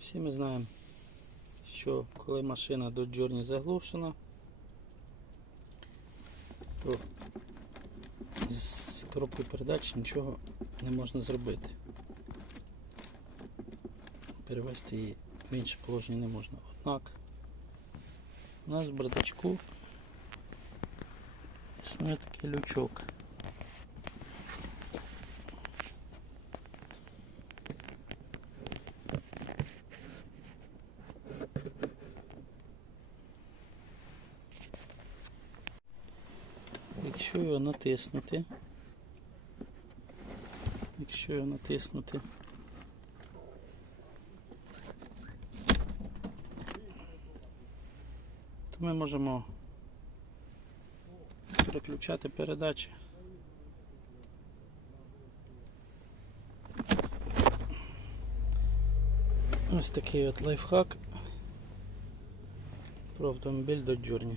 Всі ми знаємо, що коли машина до Journey заглушена, то з коробкою передач нічого не можна зробити. Перевести її в інше положення не можна. Однак у нас в бардачку існує такий лючок. Якщо його натиснути, якщо його натиснути, то ми можемо переключати передачі. Ось такий от лайфхак про автомобіль до Journey.